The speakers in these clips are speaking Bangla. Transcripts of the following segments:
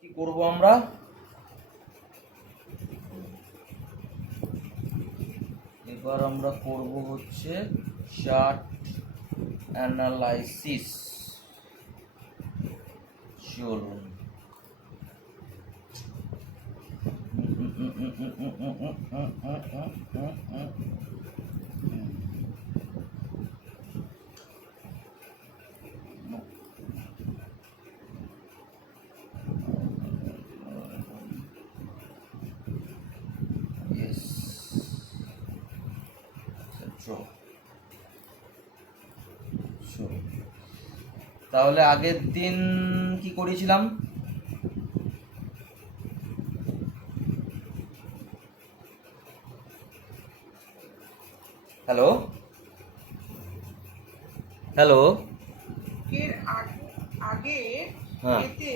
কি করব আমরা? এবার আমরা করব হচ্ছে চার্ট অ্যানালাইসিস। চলুন। তাহলে আগের দিন কি করেছিলাম? হ্যালো হ্যালো এর আগে হ্যাঁ এতে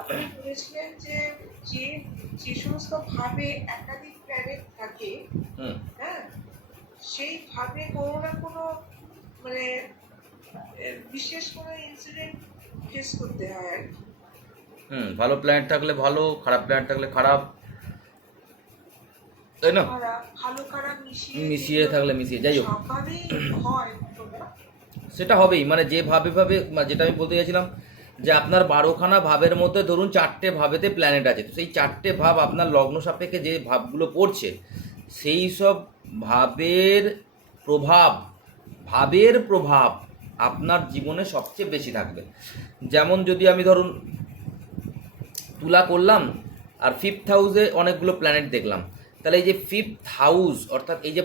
আপনি বলেছিলেন যে যে যে সমস্ত ভাবে একাধিক প্ল্যানেট থাকে, হুম হ্যাঁ, সেই ভাবে কোনো না কোনো মানে বিশেষ কোনো ইনসিডেন্ট ফেস করতে হয় আর কি। ভালো প্ল্যানেট থাকলে ভালো, খারাপ প্ল্যানেট থাকলে খারাপ, তাই না? ভালো খারাপ মিশিয়ে থাকলে মিশিয়ে, যাই হোক সবভাবেই হয় ঘটনা। সেটা হবেই। মানে যে ভাবে ভাবে যেটা আমি বলতে চাইছিলাম যে আপনার 12খানা ভাবের মধ্যে ধরুন 4টে ভাবেতে প্ল্যানেট আছে, তো সেই 4টে ভাব আপনার লগ্ন সাপেক্ষে যে ভাবগুলো পড়ছে সেই সব ভাবের প্রভাব ভাবের প্রভাব আপনার জীবনে সবচেয়ে বেশি থাকবে। যেমন যদি আমি ধরুন তুলা করলাম আর ফিফথ হাউসে অনেকগুলো প্ল্যানেট দেখলাম, তাহলে এই যে ফিফথ হাউস অর্থাৎ এই যে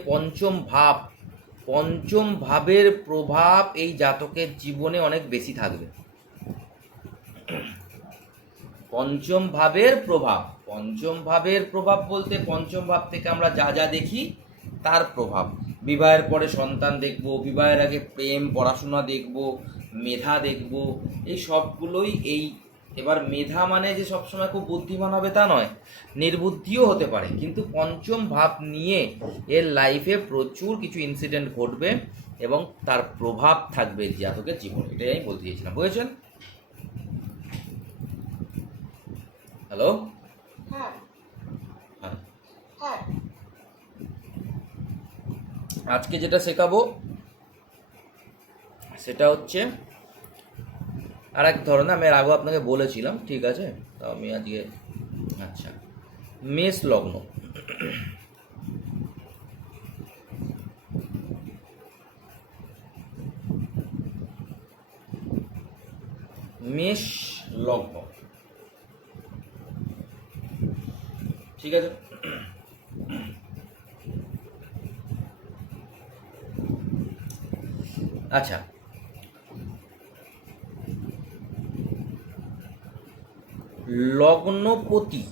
পঞ্চম ভাবের প্রভাব এই জাতকের জীবনে অনেক বেশি থাকবে। পঞ্চম ভাবের প্রভাব বলতে পঞ্চম ভাব থেকে আমরা যা যা দেখি তার প্রভাব। বিবাহের পরে সন্তান দেখব, বিবাহের আগে প্রেম, পড়াশোনা দেখব, মেধা দেখব, এই সবগুলোই এই। এবার মেধা মানে যে সবসময় খুব বুদ্ধিমান হবে তা নয়, নির্বুদ্ধিও হতে পারে, কিন্তু পঞ্চম ভাব নিয়ে এর লাইফে প্রচুর কিছু ইনসিডেন্ট ঘটবে এবং তার প্রভাব থাকবে জাতকের জীবনে। এটাই আমি বলতে চেয়েছিলাম, বুঝেছেন? হ্যালো হ্যাঁ হ্যাঁ, হ্যাঁ আজকে যেটা শেখাবো সেটা হচ্ছে আর এক ধরনের, আমি এর আগেও আপনাকে বলেছিলাম, ঠিক আছে? তো আমি আজকে আচ্ছা মেষ লগ্ন। মেষ লগ্ন, ঠিক আছে? আচ্ছা, লগ্নপতি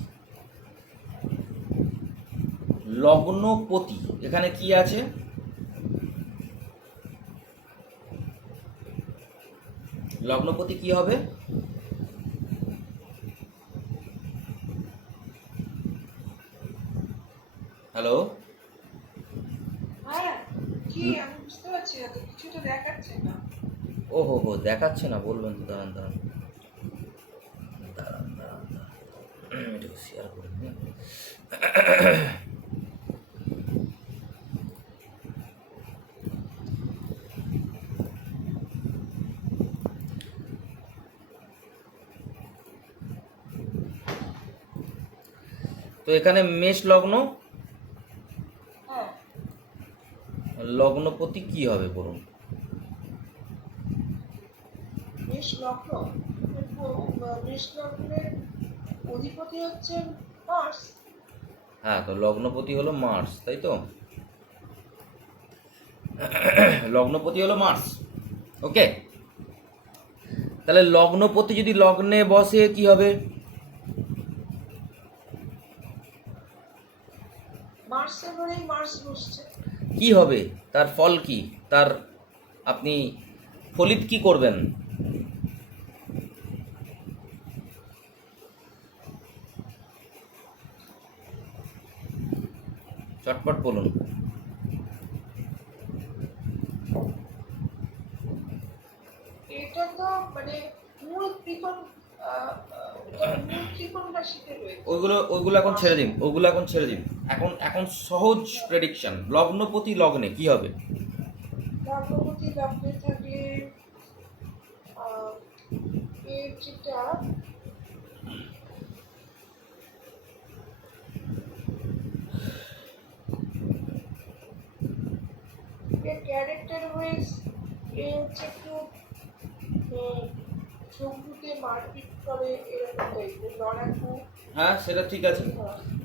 লগ্নপতি এখানে কি আছে? লগ্নপতি কি হবে? হ্যালো হ্যাঁ, কি আমি বুঝতে পারছি না তো, কিছু তো দেখাচ্ছে না। ও হো দেখাচ্ছে না, বলবেন তো, দাঁড়ান দাঁড়ান দাঁড়ান দাঁড়ান দাঁড়ান, এটাকে শেয়ার করে দিন। তো এখানে মেষ লগ্ন, হ্যাঁ, লগ্নপতি কি হবে বলুন? মেষ লগ্ন, মেষ লগ্নের অধিপতি হচ্ছে মার্স। হ্যাঁ, তো লগ্নপতি হলো মার্স, তাই তো? লগ্নপতি হলো মার্স, ওকে। তাহলে লগ্নপতি যদি লগ্নে বসে কি হবে? মার্সের ঘরেই মার্স বসছে। কি হবে তার ফল কি? তার আপনি ফলিত কি করবেন? চটপট বলুন। এটা তো মানে মূল ত্রিকোণ মূল ত্রিকোণ রাশিতে রয়েছে। ওইগুলো এখন ছেড়ে দিন, ওইগুলো এখন ছেড়ে দিন। এখন এখন সহজ প্রেডিকশন, লগ্নপতি লগ্নে কি হবে? লগ্নপতি লগ্নে থাকলে এর যেটা ক্যারেক্টার ওয়াইজ এ হচ্ছে একটু চোখে মারপিট করে এরকম টাইপের লড়াকু। হ্যাঁ সেটা ঠিক আছে,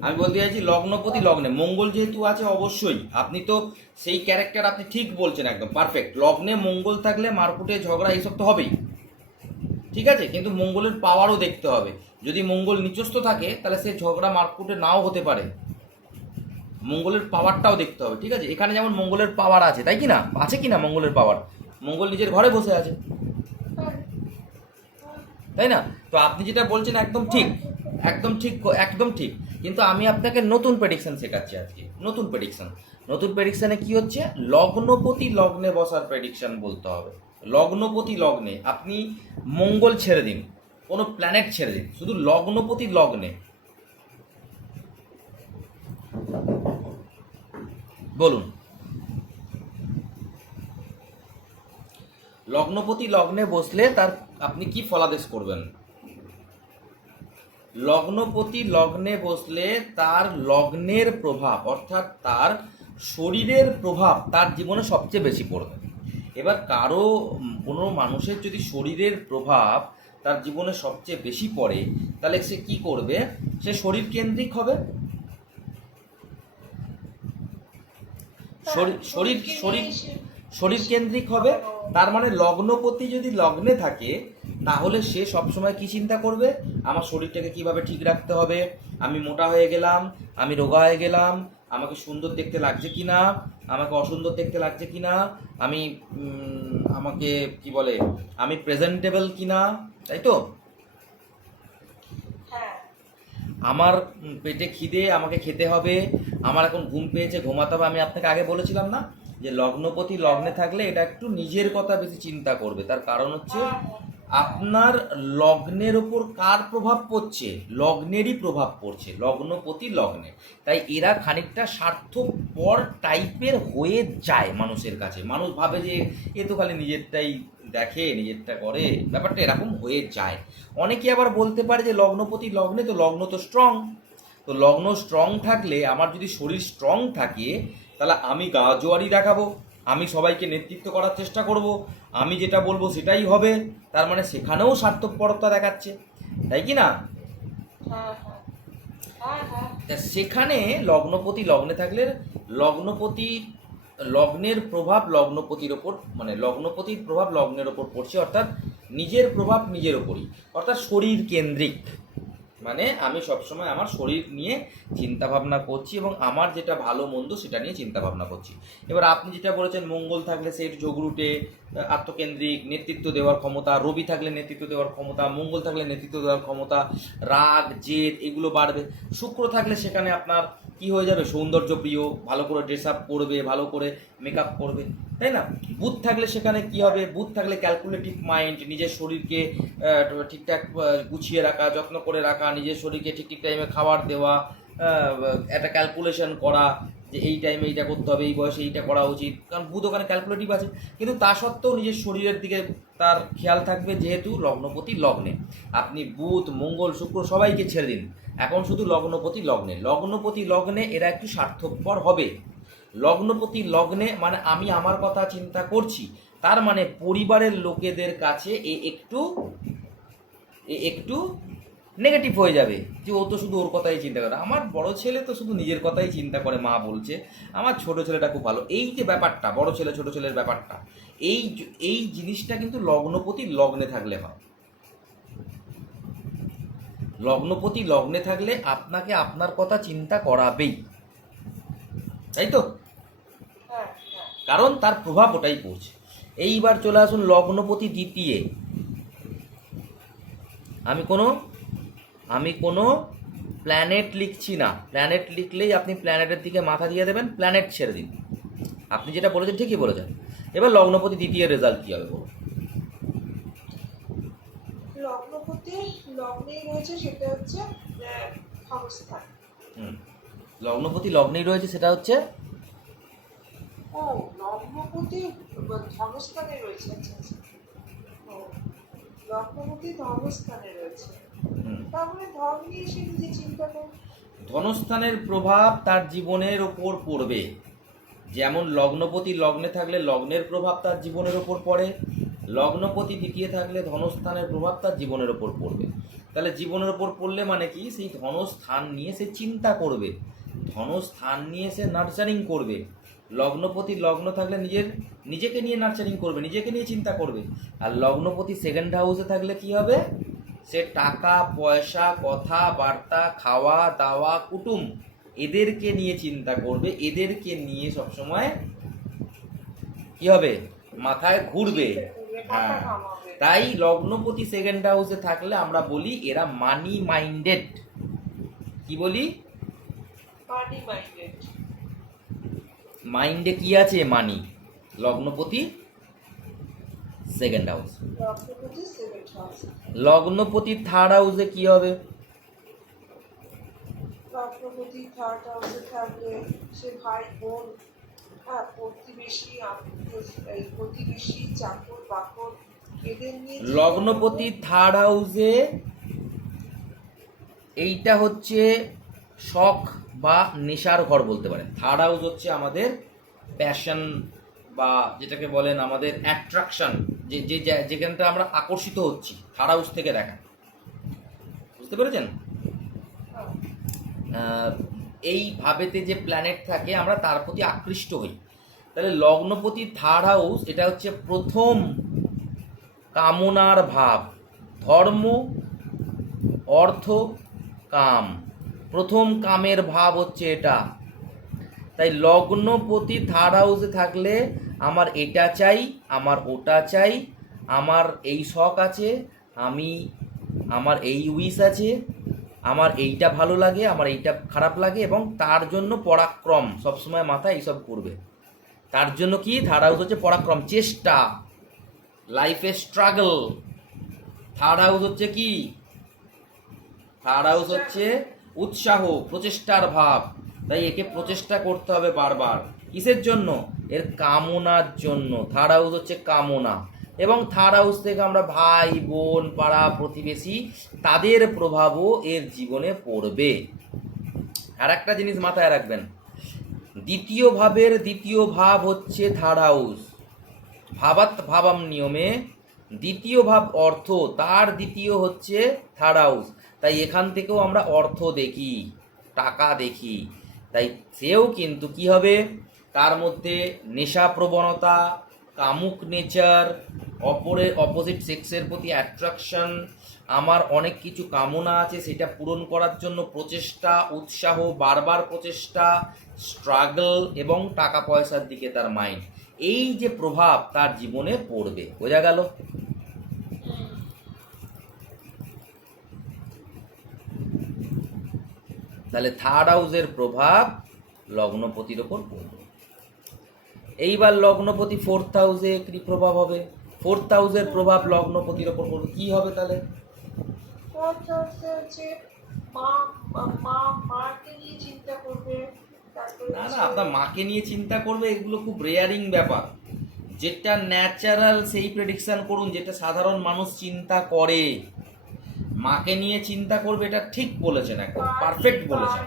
আমি বলতে চাইছি লগ্নপতি লগ্নে মঙ্গল যেহেতু আছে অবশ্যই আপনি তো সেই ক্যারেক্টার আপনি ঠিক বলছেন, একদম পারফেক্ট। লগ্নে মঙ্গল থাকলে মারকুটে ঝগড়া এইসব তো হবেই, ঠিক আছে, কিন্তু মঙ্গলের পাওয়ারও দেখতে হবে। যদি মঙ্গল নিচস্থ থাকে তাহলে সে ঝগড়া মারকুটে নাও হতে পারে, মঙ্গলের পাওয়ারটাও দেখতে হবে, ঠিক আছে। এখানে যেমন মঙ্গলের পাওয়ার আছে, তাই কি না, আছে কি না মঙ্গলের পাওয়ার? মঙ্গল নিজের ঘরে বসে আছে, তাই না? তো আপনি যেটা বলছেন একদম ঠিক, একদম ঠিক, একদম ঠিক। কিন্তু আমি আপনাকে নতুন প্রেডিকশন শেখাচ্ছি আজকে, নতুন প্রেডিকশন। নতুন প্রেডিকশনে কি হচ্ছে, লগ্নপতি লগ্নে বসার প্রেডিকশন বলতে হবে। লগ্নপতি লগ্নে আপনি মঙ্গল ছেড়ে দিন, কোনো প্ল্যানেট ছেড়ে দিন, শুধু লগ্নপতি লগ্নে বলুন। লগ্নপতি লগ্নে বসলে তার আপনি কি ফলাদেশ করবেন? লগ্নপতি লগ্নে বসলে তার লগ্নের প্রভাব অর্থাৎ তার শরীরের প্রভাব তার জীবনে সবচেয়ে বেশি পড়বে। এবার কারো কোনো মানুষের যদি শরীরের প্রভাব তার জীবনে সবচেয়ে বেশি পড়ে তাহলে সে কি করবে? সে শরীর কেন্দ্রিক হবে, শরীর শরীর শরীর শরীর কেন্দ্রিক হবে। তার মানে লগ্নপতি যদি লগ্নে থাকে তাহলে সে সবসময় কি চিন্তা করবে? আমার শরীরটাকে কিভাবে ঠিক রাখতে হবে, আমি মোটা হয়ে গেলাম, আমি রোগা হয়ে গেলাম, আমাকে সুন্দর দেখতে লাগছে কি না, আমাকে অসুন্দর দেখতে লাগছে কি না, আমি আমাকে কি বলে, আমি প্রেজেন্টেবল কি না, তাই তো? হ্যাঁ, আমার পেটে খিদে, আমাকে খেতে হবে, আমার এখন ঘুম পেয়েছে, ঘুমাতে হবে। আমি আপনাকে আগে বলেছিলাম না যে লগ্নপতি লগ্নে থাকলে এটা একটু নিজের কথা বেশি চিন্তা করবে। তার কারণ হচ্ছে আপনার লগ্নের ওপর কার প্রভাব পড়ছে? লগ্নেরই প্রভাব পড়ছে, লগ্নপতি লগ্নে। তাই এরা খানিকটা স্বার্থপর টাইপের হয়ে যায় মানুষের কাছে। মানুষ ভাবে যে এ তো খালি নিজেরটাই দেখে, নিজেরটা করে, ব্যাপারটা এরকম হয়ে যায়। অনেকে আবার বলতে পারে যে লগ্নপতি লগ্নে তো লগ্ন তো স্ট্রং, তো লগ্ন স্ট্রং থাকলে আমার যদি শরীর স্ট্রং থাকে তাহলে আমি গা জোয়ারি দেখাবো, আমি সবাইকে নেতৃত্ব করার চেষ্টা করব, আমি যেটা বলবো সেটাই হবে। তার মানে সেখানেও স্বার্থপরতা দেখাচ্ছে, তাই কি না? হ্যাঁ, হ্যাঁ, হ্যাঁ, তা সেখানে লগ্নপতি লগ্নে থাকলে লগ্নপতি লগ্নের প্রভাব লগ্নপতির ওপর, মানে লগ্নপতির প্রভাব লগ্নের ওপর পড়ছে, অর্থাৎ নিজের প্রভাব নিজের ওপরই, অর্থাৎ শরীর কেন্দ্রিক। মানে আমি সবসময় আমার শরীর নিয়ে চিন্তা ভাবনা করছি এবং আমার যেটা ভালো মন্দ সেটা নিয়ে চিন্তা ভাবনা করছি। এবার আপনি যেটা বলেছেন মঙ্গল থাকলে সেই যোগরুটে আত্মকেন্দ্রিক, নেতৃত্ব দেওয়ার ক্ষমতা, রবি থাকলে নেতৃত্ব দেওয়ার ক্ষমতা, মঙ্গল থাকলে নেতৃত্ব দেওয়ার ক্ষমতা, রাগ জেদ এগুলো বাড়বে। শুক্র থাকলে সেখানে আপনার কি হয়ে যাবে? সৌন্দর্য প্রিয়, ভালো করে ড্রেস আপ করবে, ভালো করে মেকআপ করবে, তাই না? বুধ থাকলে সেখানে কি হবে? বুধ থাকলে ক্যালকুলেটিভ মাইন্ড, নিজের শরীরকে ঠিকঠাক গুছিয়ে রাখা, যত্ন করে রাখা, নিজের শরীরকে ঠিক ঠিক টাইমে খাবার দেওয়া, একটা ক্যালকুলেশন করা যে এই টাইমে এইটা করতে হবে, এই বয়সে এইটা করা উচিত, কারণ বুধ ওখানে ক্যালকুলেটিভ আছে। কিন্তু তা সত্ত্বেও নিজের শরীরের দিকে তার খেয়াল থাকবে, যেহেতু লগ্নপতি লগ্নে। আপনি বুধ মঙ্গল শুক্র সবাইকে ছেড়ে দিন, এখন শুধু লগ্নপতি লগ্নে। লগ্নপতি লগ্নে এরা একটু স্বার্থপর হবে। লগ্নপতি লগ্নে মানে আমি আমার কথা চিন্তা করছি, তার মানে পরিবারের লোকেদের কাছে একটু নেগেটিভ হয়ে যাবে যে ও তো শুধু ওর কথাই চিন্তা করে, আমার বড় ছেলে তো শুধু নিজের কথাই চিন্তা করে, মা বলছে, আমার ছোট ছেলেটা খুব ভালো। এই যে ব্যাপারটা, বড় ছেলে ছোট ছেলের ব্যাপারটা, এই জিনিসটা কিন্তু লগ্নপতি লগ্নে থাকলে হয়। লগ্নপতি লগ্নে থাকলে আপনাকে আপনার কথা চিন্তা করাবেই, তাই তো? হ্যাঁ, হ্যাঁ। কারণ তার প্রভাব ওটাই পড়ছে। এইবার চলে আসুন লগ্নপতি দ্বিতীয়। আমি কোনো প্ল্যানেট লিখছি না, প্ল্যানেট লিখলেই আপনি প্ল্যানেটের দিকে মাথা দিয়ে দেবেন, প্ল্যানেট ছেড়ে দিন। আপনি যেটা বলেছেন ঠিকই বলেছেন। এবার লগ্নপতি দ্বিতীয় রেজাল্ট কী হবে বলুন? লগ্নপতি লগ্নপতি লগ্নেই রয়েছে, সেটা হচ্ছে ধনস্থান। লগ্নপতি লগ্নেই রয়েছে, সেটা হচ্ছে ও, লগ্নপতি ধনস্থানে রয়েছে, আচ্ছা আচ্ছা। ও, লগ্নপতি ধনস্থানে রয়েছে, তার মানে ধন নিয়ে সে নিজে চিন্তা করে। ধনস্থানের প্রভাব তার জীবনের ওপর পড়বে। যেমন লগ্নপতি লগ্নে থাকলে লগ্নের প্রভাব তার জীবনের ওপর পড়ে, লগ্নপতি দ্বিতীয় থাকলে ধনস্থানের প্রভাব তার জীবনের ওপর পড়বে। তাহলে জীবনের ওপর পড়লে মানে কি, সেই ধনস্থান নিয়ে সে চিন্তা করবে, ধনস্থান নিয়ে সে নার্চারিং করবে। লগ্নপতি লগ্ন থাকলে নিজেকে নিয়ে নার্চারিং করবে, নিজেকে নিয়ে চিন্তা করবে। আর লগ্নপতি সেকেন্ড হাউসে থাকলে কি হবে, সে টাকা পয়সা কথাবার্তা খাওয়া দাওয়া কুটুম এদেরকে নিয়ে চিন্তা করবে, এদেরকে নিয়ে সবসময় কি হবে, মাথায় ঘুরবে। হ্যাঁ, তাই লগ্নপতি সেকেন্ড হাউসে থাকলে আমরা বলি এরা মানি মাইন্ডেড। কি বলি, মানি মাইন্ডেড। মাইন্ডে কি আছে, মানি। লগ্নপতি সেকেন্ড হাউস। লগ্নপতি সেকেন্ড হাউস। লগ্নপতি থার্ড হাউসে কি হবে, লগ্নপতি থার্ড হাউসে থাকলে সে ভাই বোন, হ্যাঁ, প্রতিবেশী প্রতিবেশী চাকর বাকর এদের নিয়ে। লগ্নপতি থার্ড হাউসে এইটা হচ্ছে শখ বা নেশার ঘর বলতে পারেন। থার্ড হাউস হচ্ছে আমাদের প্যাশন বা যেটাকে বলেন আমাদের অ্যাট্রাকশন, যেখানটা আমরা আকর্ষিত হচ্ছি, থার্ড হাউস থেকে দেখা। বুঝতে পেরেছেন? এই ভাবেতে যে প্ল্যানেট থাকে আমরা তার প্রতি আকৃষ্ট হই। তাহলে লগ্নপতি থার্ড হাউস এটা হচ্ছে প্রথম কামনার ভাব, ধর্ম অর্থ কাম, প্রথম কামের ভাব হচ্ছে এটা। তাই লগ্নপতি থার্ড হাউসে থাকলে আমার এটা চাই, আমার ওটা চাই, আমার এই শখ আছে, আমার এই উইশ আছে, আমার এইটা ভালো লাগে, আমার এইটা খারাপ লাগে, এবং তার জন্য পরাক্রম সবসময় মাথায় এইসব করবে। তার জন্য কি, থার্ড হাউস হচ্ছে পরাক্রম, চেষ্টা, লাইফে স্ট্রাগল। থার্ড হাউস হচ্ছে কি, থার্ড হাউস হচ্ছে উৎসাহ, প্রচেষ্টার ভাব। তাই একে প্রচেষ্টা করতে হবে বারবার। কিসের জন্য, এর কামনার জন্য। থার্ড হাউস হচ্ছে কামনা, এবং থার্ড হাউস থেকে আমরা ভাই বোন পাড়া প্রতিবেশী তাদের প্রভাবও এর জীবনে পড়বে। আর একটা জিনিস মাথায় রাখবেন, দ্বিতীয় ভাবের দ্বিতীয় ভাব হচ্ছে থার্ড হাউস। ভাবাত ভাবাম নিয়মে দ্বিতীয় ভাব অর্থ, তার দ্বিতীয় হচ্ছে থার্ড হাউস। তাই এখান থেকেও আমরা অর্থ দেখি, টাকা দেখি। তাই সেও কিন্তু কি হবে, তার মধ্যে নেশা প্রবণতা, কামুক নেচার, অপোজিট সেক্সের প্রতি অ্যাট্রাকশন, আমার অনেক কিছু কামনা আছে সেটা পূরণ করার জন্য প্রচেষ্টা, উৎসাহ, বারবার প্রচেষ্টা, স্ট্রাগল, এবং টাকা পয়সার দিকে তার মাইন্ড। এই যে প্রভাব তার জীবনে পড়বে। বোঝা গেল? তাহলে থার্ড হাউসের প্রভাব লগ্নপতির ওপর পড়বে। এইবার লগ্নপতি ফোর্থ হাউসে কি প্রভাব হবে, ফোর্থ হাউসের প্রভাব লগ্নপতির ওপর পড়বে, কি হবে তাহলে? ফোর্থ হাউসে হচ্ছে মাকে নিয়ে চিন্তা করবে। না না, আপনার মাকে নিয়ে চিন্তা করবে, এগুলো খুব রেয়ারিং ব্যাপার। যেটা ন্যাচারাল সেই প্রেডিকশন করুন, যেটা সাধারণ মানুষ চিন্তা করে। মাকে নিয়ে চিন্তা করবে, এটা ঠিক বলেছেন, একদম পারফেক্ট বলেছেন।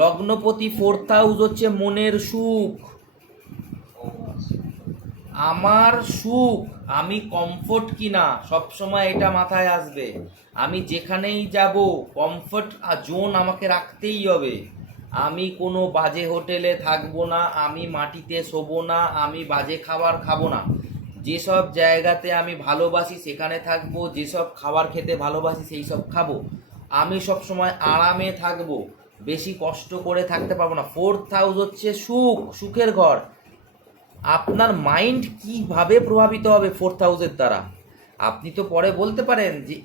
লগ্নপতি ফোর্থ হাউস হচ্ছে মনের সুখ, আমার সুখ, আমি কমফোর্ট কিনা সবসময় এটা মাথায় আসবে। আমি যেখানেই যাব কমফোর্ট জোন আমাকে রাখতেই হবে। আমি কোনো বাজে হোটেলে থাকবো না, আমি মাটিতে শোবো না, আমি বাজে খাবার খাবো না। যেসব জায়গাতে আমি ভালোবাসি সেখানে থাকবো, যেসব খাবার খেতে ভালোবাসি সেই সব খাবো। আমি সবসময় আরামে থাকবো, বেশি কষ্ট করে থাকতে পারবো না। ফোর্থ হাউস হচ্ছে সুখ, সুখের ঘর। আপনার মাইন্ড কিভাবে প্রভাবিত হবে ফোর্থ হাউসের দ্বারা? আপনি তো পরে বলতে পারেন যে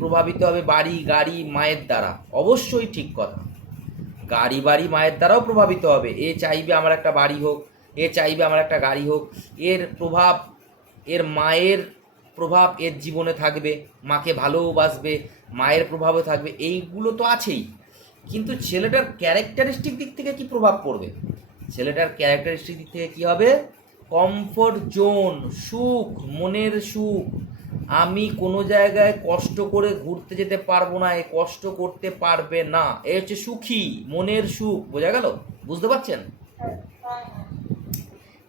প্রভাবিত হবে বাড়ি গাড়ি মায়ের দ্বারা, অবশ্যই ঠিক কথা। গাড়ি বাড়ি মায়ের দ্বারাও প্রভাবিত হবে। চাইবে আমার একটা বাড়ি হোক, চাইবে আমার একটা গাড়ি হোক। এর প্রভাব এর মায়ের প্রভাব এর জীবনে থাকবে, মাকে ভালোবাসবে, মায়ের প্রভাবও থাকবে, এইগুলো তো আছেই। কিন্তু ছেলেটার ক্যারেক্টারিস্টিক দিক থেকে কি প্রভাব পড়বে? ছেলেটার ক্যারেক্টারিস্টিক দিক থেকে কি হবে? কমফোর্ট জোন, সুখ, মনের সুখ। আমি কোনো জায়গায় কষ্ট করে ঘুরতে যেতে পারবো না, এ কষ্ট করতে পারবে না, এ হচ্ছে সুখী, মনের সুখ। বোঝা গেল? বুঝতে পারছেন?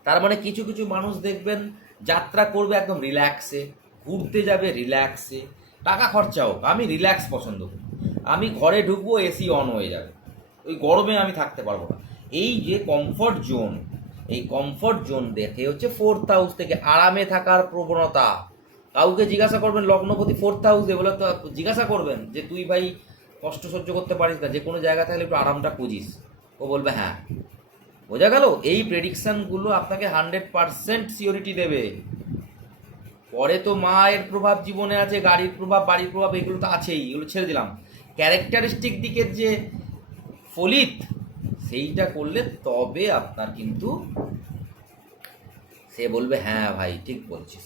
তার মানে কিছু কিছু মানুষ দেখবেন যাত্রা করবে একদম রিল্যাক্সে, ঘুরতে যাবে রিল্যাক্সে, টাকা খরচা হোক, আমি রিল্যাক্স পছন্দ করি, আমি ঘরে ঢুকবো এসি অন হয়ে যাবে, ওই গরমে আমি থাকতে পারবো না। এই যে কমফর্ট জোন, এই কমফর্ট জোন দেখে হচ্ছে ফোর্থ হাউস থেকে আরামে থাকার প্রবণতা। কাউকে জিজ্ঞাসা করবেন লগ্নপতি ফোর্থ হাউসে, বলে তো জিজ্ঞাসা করবেন যে তুই ভাই কষ্ট সহ্য করতে পারিস না, যে কোনো জায়গা থাকলে একটু আরামটা খুঁজিস, ও বলবে হ্যাঁ। বোঝা গেল? এই প্রেডিকশনগুলো আপনাকে 100% সিওরিটি দেবে। পরে তো মায়ের প্রভাব জীবনে আছে, গাড়ির প্রভাব, বাড়ির প্রভাব, এগুলো তো আছেই, এগুলো ছেড়ে দিলাম। ক্যারেক্টারিস্টিক দিকের যে ফলিত, সেইটা করলে তবে আপনার কিন্তু সে বলবে হ্যাঁ ভাই ঠিক বলছিস।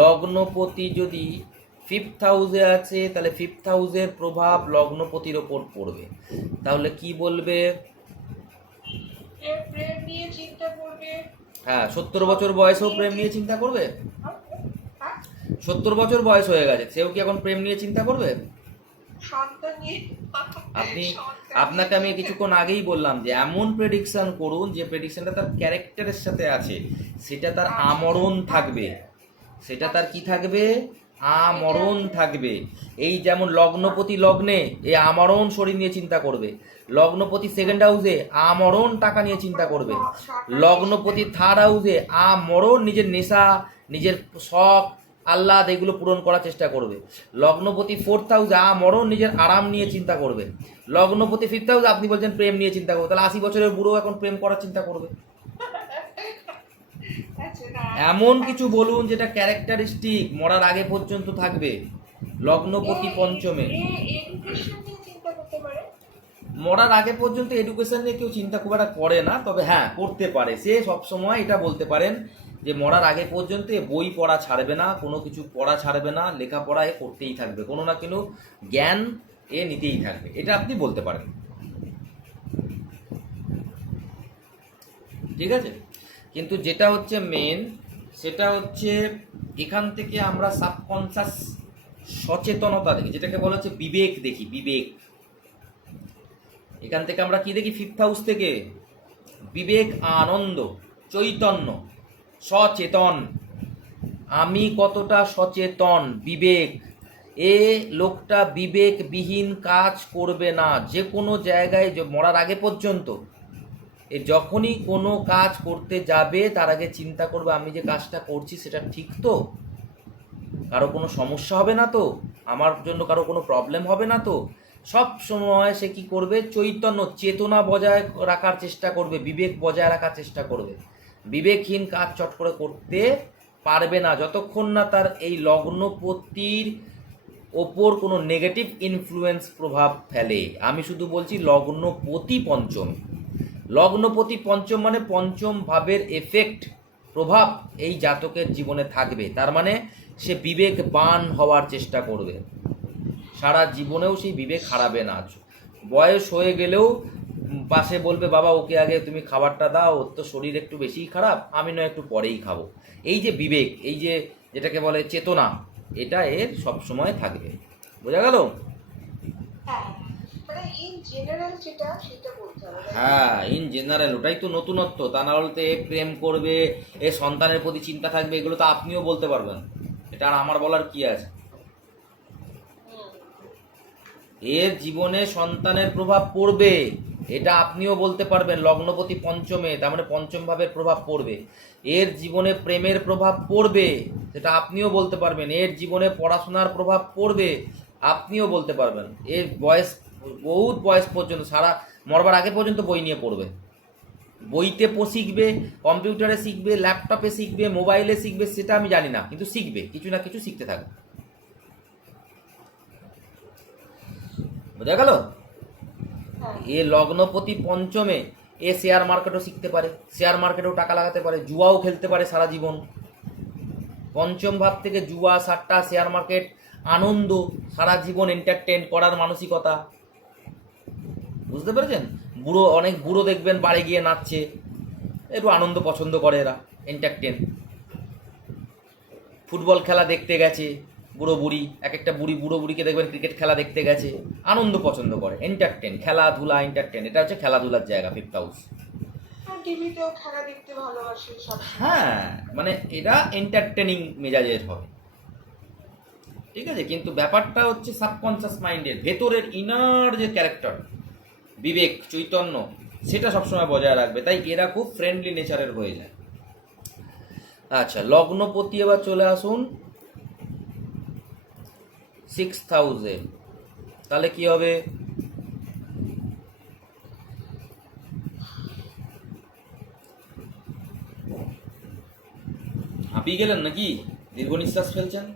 লগ্নপতি যদি ফিফথ হাউসে আছে, তাহলে ফিফথ হাউসের প্রভাব লগ্নপতির ওপর পড়বে, তাহলে কি বলবে? প্রেম নিয়ে চিন্তা করবে। হ্যাঁ, 70 বছর বয়সেও প্রেম নিয়ে চিন্তা করবে? 70 বছর বয়স হয়ে গেছে, সেও কি এখন প্রেম নিয়ে চিন্তা করবে? সন্তান নিয়ে আপনাকে আমি কিছুক্ষণ আগেই বললাম যে এমন প্রেডিকশন করুন যে প্রেডিকশনটা তার ক্যারেক্টারের সাথে আছে, সেটা তার আমরণ থাকবে, সেটা তার কি থাকবে? আমরণ থাকবে। এই যেমন লগ্নপতি লগ্নে এই আমরণ শরীর নিয়ে চিন্তা করবে, লগ্নপতি সেকেন্ড হাউসে আমরণ টাকা নিয়ে চিন্তা করবে, লগ্নপতি থার্ড হাউসে আমরণ নিজের নেশা, নিজের শখ, আহ্লাদ, এগুলো পূরণ করার চেষ্টা করবে, লগ্নপতি ফোর্থ হাউসে আমরণ নিজের আরাম নিয়ে চিন্তা করবে, লগ্নপতি ফিফথ হাউসে আপনি বলছেন প্রেম নিয়ে চিন্তা করবে, তাহলে 80 বছরের বুড়ো এখন প্রেম করার চিন্তা করবে। এমন কিছু বলুন যেটা ক্যারেক্টারিস্টিক মরার আগে পর্যন্ত থাকবে। লগ্নপতি পঞ্চমে, মরার আগে পর্যন্ত এডুকেশন নিয়ে কেউ চিন্তা খুব একটা করে না, তবে হ্যাঁ করতে পারে। সে সবসময় এটা বলতে পারেন যে মরার আগে পর্যন্ত এ বই পড়া ছাড়বে না, কোনো কিছু পড়া ছাড়বে না, লেখাপড়া এ করতেই থাকবে, কোনো না কোনো জ্ঞান এ নিতেই থাকবে, এটা আপনি বলতে পারেন। ঠিক আছে? কিন্তু যেটা হচ্ছে মেন, সেটা হচ্ছে এখান থেকে আমরা সাবকনসাস সচেতনতা দেখি, যেটাকে বলা হচ্ছে বিবেক দেখি, বিবেক। এখান থেকে আমরা কি দেখি? ফিফথ হাউস থেকে বিবেক, আনন্দ, চৈতন্য, সচেতন। আমি কতটা সচেতন, বিবেক। এ লোকটা বিবেকবিহীন কাজ করবে না, যে কোনো জায়গায় মরার আগে পর্যন্ত। এ যখনই কোনো কাজ করতে যাবে তার আগে চিন্তা করবে আমি যে কাজটা করছি সেটা ঠিক তো, কারো কোনো সমস্যা হবে না তো, আমার জন্য কারো কোনো প্রবলেম হবে না তো। সব সময় সে কি করবে? চৈতন্য, চেতনা বজায় রাখার চেষ্টা করবে, বিবেক বজায় রাখার চেষ্টা করবে। বিবেকহীন কাজ চট করে করতে পারবে না যতক্ষণ না তার এই লগ্নপতির ওপর কোনো নেগেটিভ ইনফ্লুয়েন্স প্রভাব ফেলে। আমি শুধু বলছি লগ্নপতি পঞ্চম, লগ্নপতি পঞ্চম মানে পঞ্চম ভাবের এফেক্ট, প্রভাব এই জাতকের জীবনে থাকবে। তার মানে সে বিবেকবান হওয়ার চেষ্টা করবে, সারা জীবনেও সেই বিবেক হারাবে না। বয়স হয়ে গেলেও পাশে বলবে বাবা ওকে আগে তুমি খাবারটা দাও, ওর তো শরীর একটু বেশিই খারাপ, আমি নয় একটু পরেই খাবো। এই যে বিবেক, এই যে যেটাকে বলে চেতনা, এটা এর সবসময় থাকবে। বোঝা গেল? হ্যাঁ, ইন জেনারেল, ওটাই তো নতুনত্ব। তা না হলে তো এ প্রেম করবে, এ সন্তানের প্রতি চিন্তা থাকবে, এগুলো তো আপনিও বলতে পারবেন, এটা আর আমার বলার কি আছে। এর জীবনে সন্তানের প্রভাব পড়বে, এটা আপনিও বলতে পারবেন। লগ্নপতি পঞ্চমে, তার মানে পঞ্চম ভাবের প্রভাব পড়বে। এর জীবনে প্রেমের প্রভাব পড়বে, সেটা আপনিও বলতে পারবেন। এর জীবনে পড়াশোনার প্রভাব পড়বে, আপনিও বলতে পারবেন। এর বয়স, বহুত বয়স পর্যন্ত, সারা মরবার আগে পর্যন্ত বই নিয়ে পড়বে, বইতে শিখবে, কম্পিউটারে শিখবে, ল্যাপটপে শিখবে, মোবাইলে শিখবে, সেটা আমি জানি না, কিন্তু শিখবে, কিছু না কিছু শিখতে থাকবে। বোঝা গেল? এ লগ্নপতি পঞ্চমে, এ শেয়ার মার্কেটও শিখতে পারে, শেয়ার মার্কেটেও টাকা লাগাতে পারে, জুয়াও খেলতে পারে সারা জীবন। পঞ্চম ভাব থেকে জুয়া, সাট্টা, শেয়ার মার্কেট, আনন্দ, সারা জীবন এন্টারটেন করার মানসিকতা। বুঝতে পেরেছেন? অনেক বুড়ো দেখবেন বাড়ি গিয়ে নাচছে, একটু আনন্দ পছন্দ করে এরা, এন্টারটেন। ফুটবল খেলা দেখতে গেছে বুড়ো বুড়ি, এক একটা বুড়ো বুড়িকে দেখবেন ক্রিকেট খেলা দেখতে গেছে, আনন্দ পছন্দ করে, এন্টারটেন, খেলাধুলা, এন্টারটেন। এটা হচ্ছে খেলাধুলার জায়গা, ফিফথ হাউস। আর টিভিতেও খেলা দেখতে ভালোবাসে সব। হ্যাঁ, মানে এরা এন্টারটেনিং মেজাজের হবে, ঠিক আছে? কিন্তু ব্যাপারটা হচ্ছে সাবকনসিয়াস মাইন্ডের ভেতরের ইনার যে ক্যারেক্টার, বিবেক, চৈতন্য, সেটা সবসময় বজায় রাখবে। তাই এরা খুব ফ্রেন্ডলি নেচারের হয়ে যায়। আচ্ছা, লগ্নপতি এবার চলে আসুন সিক্সথ হাউসে। তাহলে কি হবে? হাঁপিয়ে গেলেন নাকি? দীর্ঘ নিঃশ্বাস ফেলছেন।